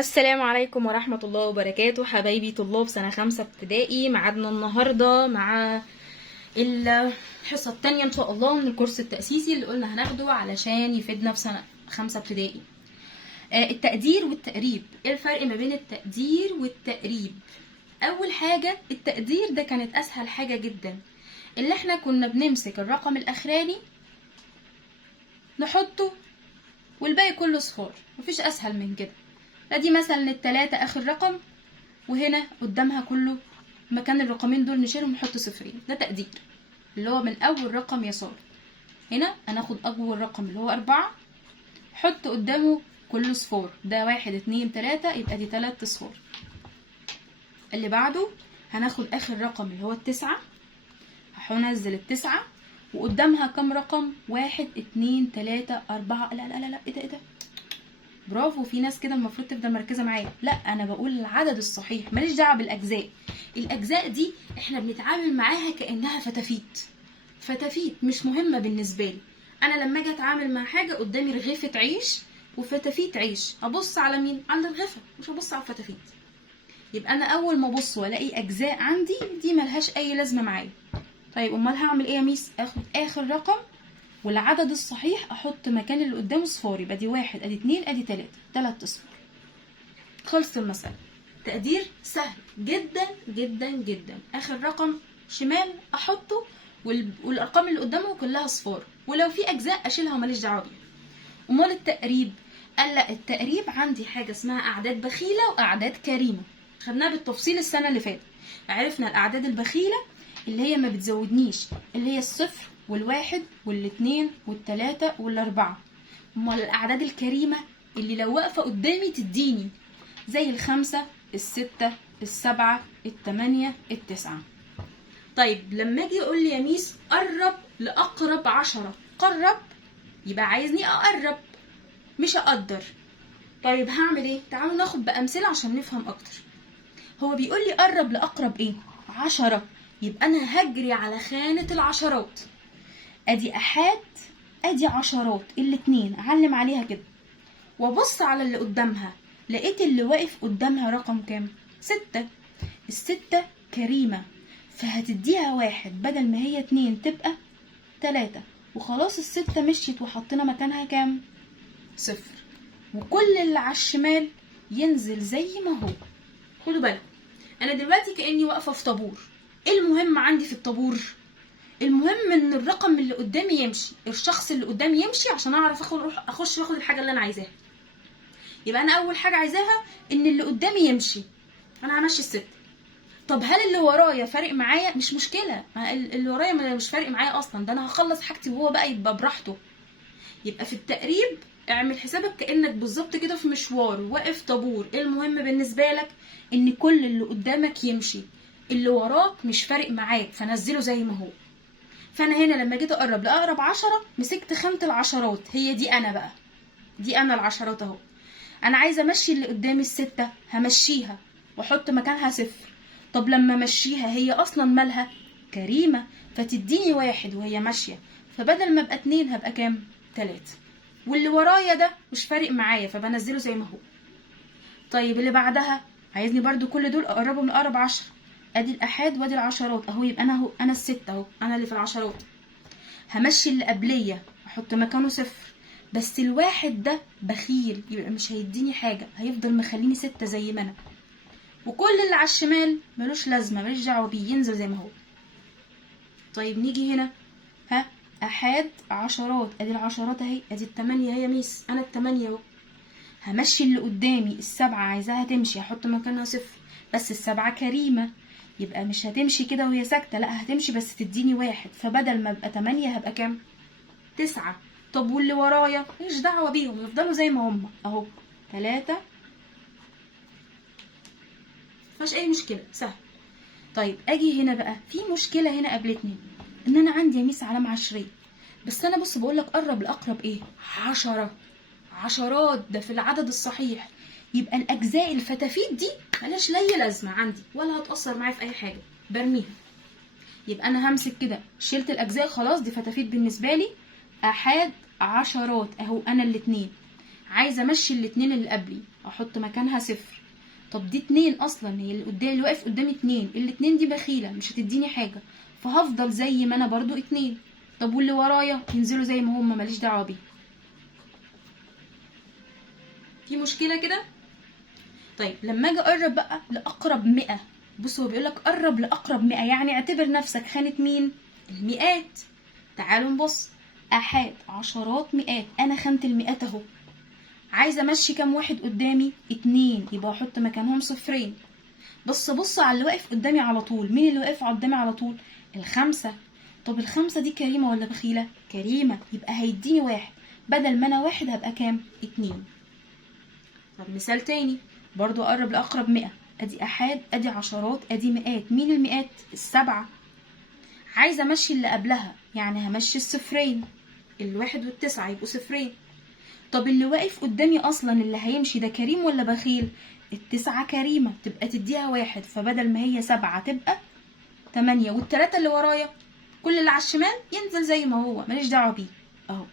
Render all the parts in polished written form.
السلام عليكم ورحمة الله وبركاته حبايبي طلاب سنة 5 ابتدائي. معادنا النهاردة مع الحصة التانية ان شاء الله من الكورس التأسيسي اللي قلنا هناخده علشان يفيدنا في سنة 5 ابتدائي. التقدير والتقريب. ايه الفرق ما بين التقدير والتقريب؟ اول حاجة التقدير ده كانت اسهل حاجة جدا، اللي احنا كنا بنمسك الرقم الاخراني نحطه والباقي كله صفار، مفيش اسهل من كده. ادي مثلا التلاتة اخر رقم، وهنا قدامها كله مكان الرقمين دول نشيلهم ونحط صفرين. ده تقدير اللي هو من اول رقم يسار. هنا هناخد اول رقم اللي هو 4، حط قدامه كله صفار، ده 1 2 3، يبقى دي 3 صفار. اللي بعده هناخد اخر رقم اللي هو 9، هنزل 9 وقدامها كام رقم؟ 1 2 3 4. لا لا لا لا، ايه ده؟ برافو، في ناس كده المفروض تفضل مركزه معايا. لا، انا بقول العدد الصحيح، ماليش دعوه بالاجزاء. الاجزاء دي احنا بنتعامل معاها كانها فتافيت مش مهمه بالنسبه لي. انا لما اجي اتعامل مع حاجه قدامي رغيفه عيش وفتافيت عيش، ابص على مين؟ على الرغيفه، مش هبص على الفتافيت. يبقى انا اول ما ابص والاقي اجزاء عندي دي ملهاش اي لازمه معايا. طيب امال هعمل ايه يا ميس؟ اخد اخر رقم والعدد الصحيح احط مكان اللي قدامه صفار، يبقى دي 1 ادي 2 ادي 3، 3 اصفار. خلصت المسألة. تقدير سهل جدا جدا جدا. اخر رقم شمال احطه والارقام اللي قدامه كلها صفار، ولو في اجزاء اشيلها وماليش دعوه بيها. امال التقريب؟ قال لا، التقريب عندي حاجه اسمها اعداد بخيله واعداد كريمه، خدناها بالتفصيل السنه اللي فاتت. عرفنا الاعداد البخيله اللي هي ما بتزودنيش، اللي هي الصفر والواحد والاثنين والتلاتة والاربعة. امال الاعداد الكريمة اللي لو واقفة قدامي تديني، زي 5 6 7 8 9. طيب لما اجي اقول لي يا ميس قرب لاقرب 10، قرب يبقى عايزني اقرب مش اقدر. طيب هعمل ايه؟ تعالوا ناخد بامثله عشان نفهم اكتر. هو بيقول لي قرب لاقرب ايه؟ 10، يبقى انا هجري على خانه العشرات. ادي احاد ادي عشرات، الاتنين اعلم عليها كده وابص على اللي قدامها، لقيت اللي واقف قدامها رقم كام؟ 6. الستة كريمة، فهتديها 1 بدل ما هي 2 تبقى 3، وخلاص الستة مشيت وحطينا مكانها كام؟ 0. وكل اللي على الشمال ينزل زي ما هو. خدوا بالكم، انا دلوقتي كأني واقفة في طابور. ايه المهم عندي في الطابور؟ المهم ان الرقم اللي قدامي يمشي، الشخص اللي قدامي يمشي عشان اعرف اخش واخد الحاجه اللي انا عايزاها. يبقى انا اول حاجه عايزاها ان اللي قدامي يمشي، انا همشي الست. طب هل اللي ورايا فارق معايا؟ مش مشكله، اللي ورايا مش فارق معايا اصلا، ده انا هخلص حاجتي وهو بقى يبقى براحته. يبقى في التقريب اعمل حسابك كانك بالظبط كده في مشوار واقف طابور. ايه المهم بالنسبه لك؟ ان كل اللي قدامك يمشي، اللي وراك مش فارق معاك، فنزله زي ما هو. فانا هنا لما جيت اقرب لاقرب 10 مسكت خانه العشرات، هي دي انا بقى، دي انا العشرات اهو. انا عايزه امشي اللي قدامي الستة، همشيها واحط مكانها 0. طب لما امشيها هي اصلا مالها؟ كريمه، فتديني 1 وهي ماشيه، فبدل ما ابقى 2 هبقى كام؟ 3. واللي ورايا ده مش فارق معايا فبنزله زي ما هو. طيب اللي بعدها عايزني برضو كل دول اقربهم لاقرب 10، ادي الاحاد وادي العشرات اهو، يبقى انا اهو، انا الستة اهو، انا اللي في العشرات. همشي اللي قبليه احط مكانه 0، بس الواحد ده بخيل يبقى مش هيديني حاجه، هيفضل مخليني 6 زي ما انا. وكل اللي على الشمال ملوش لازمه، ماليش دعوه بيه، ينزل زي ما هو. طيب نيجي هنا، احاد عشرات، ادي العشرات اهي، ادي ال8 اهي يا ميس، انا ال8 اهو. همشي اللي قدامي ال7 عايزاها تمشي، هحط مكانها 0، بس ال7 كريمه يبقى مش هتمشي كده وهي ساكته، لا هتمشي بس تديني 1، فبدل ما ابقى 8 هبقى كام؟ 9. طب واللي ورايا ماليش دعوه بيهم، يفضلوا زي ما هم اهو، 3. مفيهاش اي مشكله، سهل. طيب اجي هنا بقى، في مشكله هنا قابلتني، ان انا عندي يا ميس علامه عشريه، بس انا بص بقول لك قرب لاقرب ايه؟ 10. عشرات ده في العدد الصحيح، يبقى الاجزاء الفتافيت دي ملهاش اي لازمه عندي ولا هتاثر معايا في اي حاجه، برميها. يبقى انا همسك كده، شلت الاجزاء خلاص، دي فتافيت بالنسبه لي. احاد عشرات اهو، انا الاتنين. عايزه امشي الاتنين اللي قبلي، احط مكانها صفر. طب دي 2 اصلا، هي اللي قدامي اللي واقف قدامي 2، الاتنين دي بخيله مش هتديني حاجه، فهفضل زي ما انا برضو 2. طب واللي ورايا ينزلوا زي ما هم، ماليش دعوه بيه. في مشكله كده؟ طيب لما اجي اقرب بقى لاقرب 100، بص هو بيقول لك قرب لاقرب 100، يعني اعتبر نفسك خانه مين؟ المئات. تعالوا نبص، احاد، عشرات، مئات، انا خانه المئات اهو. عايزه امشي كام واحد قدامي؟ 2، يبقى احط مكانهم صفرين. بص على اللي واقف قدامي على طول، مين اللي واقف قدامي على طول؟ الخمسة. طب الخمسة دي كريمة ولا بخيلة؟ كريمة، يبقى هيديني 1، بدل ما انا 1 هبقى كام؟ 2. طب مثال تاني برضو، اقرب لاقرب 100، ادي احاد، ادي عشرات، ادي مئات، مين المئات؟ السبعة. عايزه امشي اللي قبلها، يعني همشي الصفرين، الواحد والتسعة يبقوا صفرين. طب اللي واقف قدامي اصلا اللي هيمشي ده كريم ولا بخيل؟ التسعة كريمة، تبقى تديها 1، فبدل ما هي 7 تبقى 8. والتلاتة اللي ورايا كل اللي على الشمال ينزل زي ما هو، ماليش دعوة بيه اهو.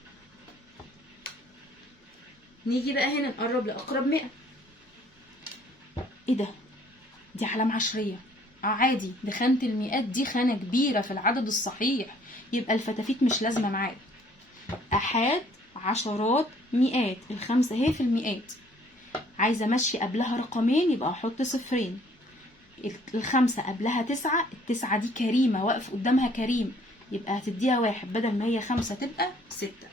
نيجي بقى هنا نقرب لأقرب 100. ايه ده؟ دي علامة عشرية. عادي، دي خانة المئات، دي خانة كبيرة في العدد الصحيح، يبقى الفتافيت مش لازمة معايا. أحاد، عشرات، مئات، الخمسة اهي في المئات. عايزة امشي قبلها رقمين، يبقى احط صفرين. الخمسة قبلها 9، التسعة دي كريمة، واقف قدامها كريم، يبقى هتديها 1، بدل ما هي 5 تبقى 6.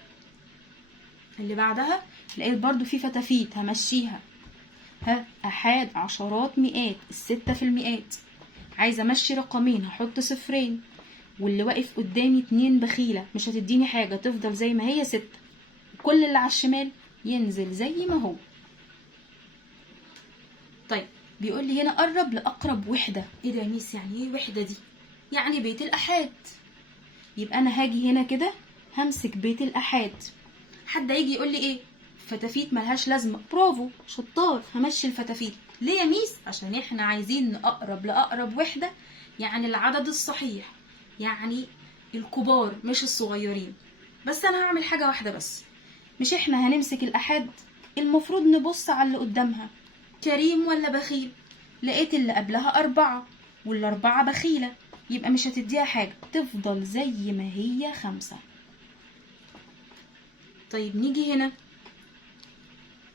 اللي بعدها لقيت برضو في فتافيت همشيها، أحاد، عشرات، مئات، الستة في المئات. عايزة امشي رقمين، هحط صفرين. واللي واقف قدامي 2 بخيلة، مش هتديني حاجة، تفضل زي ما هي 6. كل اللي على الشمال ينزل زي ما هو. طيب بيقول لي هنا قرب لأقرب وحدة. ايه ده يا ميس؟ يعني ايه وحدة دي؟ يعني بيت الأحاد. يبقى أنا هاجي هنا كده همسك بيت الأحاد. حد هيجي يقول لي ايه؟ فتافيت ملهاش لازمة. برافو، شطار، همشي الفتافيت. ليه يا ميس؟ عشان احنا عايزين نقرب لأقرب وحدة، يعني العدد الصحيح، يعني الكبار مش الصغيرين. بس أنا هعمل حاجة واحدة بس، مش احنا هنمسك الأحاد، المفروض نبص على اللي قدامها، كريم ولا بخيل؟ لقيت اللي قبلها 4، والأربعة بخيلة، يبقى مش هتديها حاجة، تفضل زي ما هي 5. طيب نيجي هنا،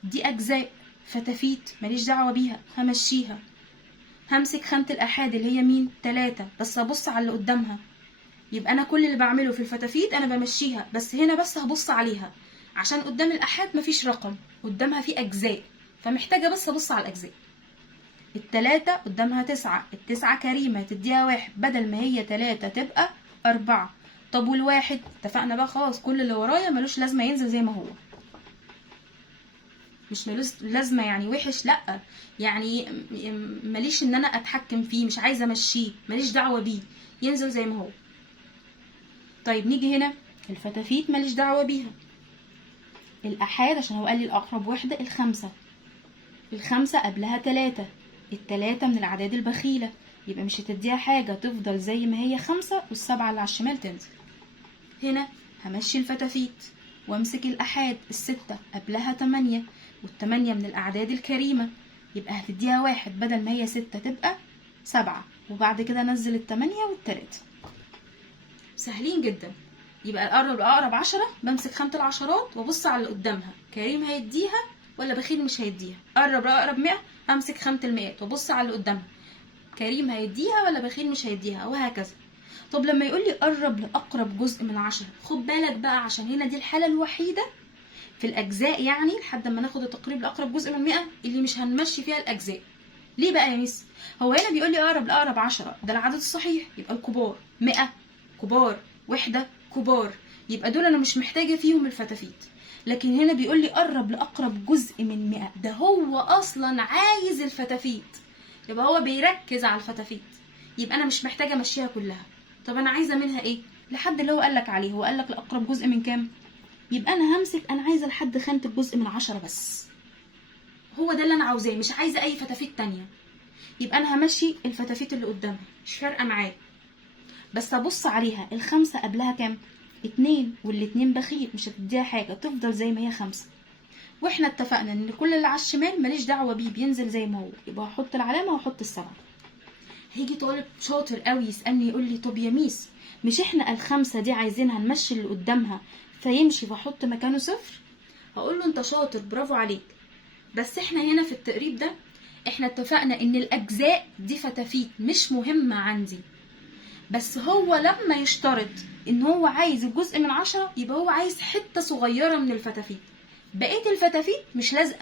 دي أجزاء فتافيت ماليش دعوة بيها، همشيها. همسك خانة الأحاد اللي هي مين؟ 3، بس هبص على اللي قدامها. يبقى أنا كل اللي بعمله في الفتافيت أنا بمشيها، بس هنا بس هبص عليها، عشان قدام الأحاد مفيش رقم، قدامها في أجزاء، فمحتاجة بس أبص على الأجزاء. التلاتة قدامها 9، التسعة كريمة تديها 1، بدل ما هي 3 تبقى 4. طب والواحد؟ اتفقنا بقى خلاص، كل اللي ورايا ملوش لازمة، ينزل زي ما هو. مش ملوش لازمة يعني وحش، لأ، يعني ماليش ان انا اتحكم فيه، مش عايزة امشيه، ماليش دعوة بيه، ينزل زي ما هو. طيب نيجي هنا، الفتافيت ماليش دعوة بيها. الأحاد عشان هو قال لي الأقرب وحدة الخمسة، الخمسة قبلها 3، التلاتة من الأعداد البخيلة، يبقى مش هتديها حاجة، تفضل زي ما هي 5، والسبعة اللي على الشمال تنزل. هنا همشي الفتافيت وامسك الأحاد، الستة قبلها 8، والتمانية من الأعداد الكريمة، يبقى هتديها 1، بدل ما هي 6 تبقى 7، وبعد كده نزل التمانية والتلاتة. سهلين جدا. يبقى أقرب 10، بمسك خانة العشرات وابص على اللي قدامها، كريم هيديها ولا بخيل مش هيديها. أقرب 100، امسك خانة المئات وابص على اللي قدامها، كريم هيديها ولا بخيل مش هيديها، وهكذا. طب لما يقول لي قرب لأقرب جزء من 10، خد بالك بقى، عشان هنا دي الحالة الوحيدة في الأجزاء، يعني لحد ما ناخد التقريب لأقرب جزء من 100 اللي مش هنمشي فيها الأجزاء. ليه بقى يا ميس؟ هو هنا بيقول لي قرب لأقرب 10، ده العدد الصحيح، يبقى الكبار 100 كبار، وحدة كبار، يبقى دول أنا مش محتاجة فيهم الفتافيت. لكن هنا بيقول لي قرب لأقرب جزء من 100، ده هو أصلا عايز الفتافيت، يبقى هو بيركز على الفتافيت، يبقى أنا مش محتاجة أمشيها كلها. طب أنا عايزة منها إيه؟ لحد اللي هو قالك عليه، هو قالك لأقرب جزء من كام؟ يبقى أنا همسك، أنا عايزة لحد خانة الجزء من 10 بس، هو ده اللي أنا عاوزاه، مش عايزة أي فتافيت تانية. يبقى أنا همشي الفتافيت اللي قدامها، مش فارقة معايا، بس أبص عليها، الخمسة قبلها كام؟ 2، والاتنين بخيل، مش هتديها حاجة، تفضل زي ما هي 5. واحنا اتفقنا ان كل اللي على الشمال ماليش دعوه بيه، بينزل زي ما هو، يبقى هحط العلامه واحط السبعه. هيجي طالب شاطر قوي يسالني يقول لي طب يا ميس، مش احنا الخمسه دي عايزينها نمشي اللي قدامها فيمشي واحط مكانه صفر؟ هقول له انت شاطر برافو عليك، بس احنا هنا في التقريب ده احنا اتفقنا ان الاجزاء دي فتافيت مش مهمه عندي، بس هو لما يشترط ان هو عايز الجزء من 10 يبقى هو عايز حته صغيره من الفتافيت، بقيه الفتافيت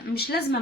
مش لازمه